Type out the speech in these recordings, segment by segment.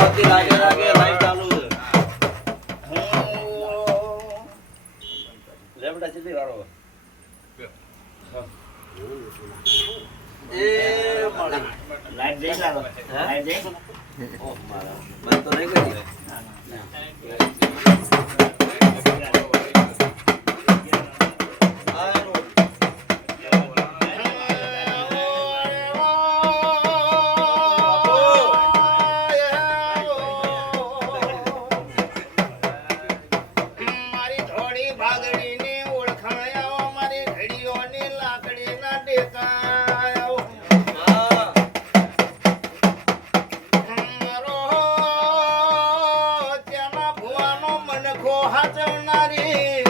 Ganpati રાગે રાગે light ચાલુ છે. લેબડા સીધી વાળો લાઈટ જઈ લાવો લાઈટ જઈ મારા. તો નહીં કરી 찾아온 날이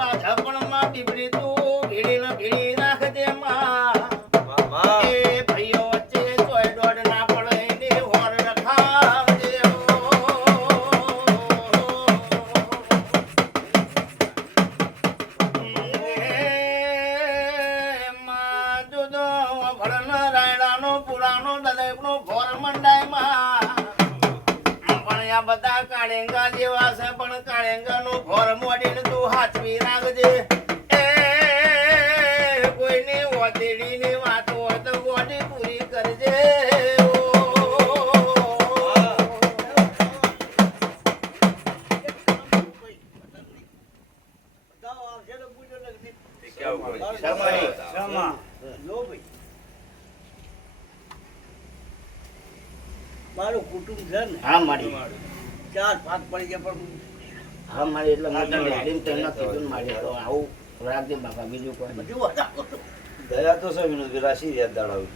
માં તું ભીડી રાખજે માં. એ ભાઈઓ વચ્ચે ચોય દોડ ના પડે હોરમાં દૂધો ભળન મંડાયમાં આ બધા કાળેંગા જેવા છે પણ કાળેંગા કાળેંગાનો ભોર મોડીને તું હાથવી રાખજે એ કોઈની ઓતેડીની વાતો તો ગોડી પૂરી કરજે. ક્ષમા. જો ભાઈ. મારું કુટુંબ છે ને હા મારી. ચાર પાક પડી ગયા પણ હા મારી એટલે મોટા રેડીને તો એના કીધું મારી. તો આવું રાખજે બાપા બીજું કોઈ. દયા તો છે વિનોદભાઈ રાશિ યાદ દાડાવી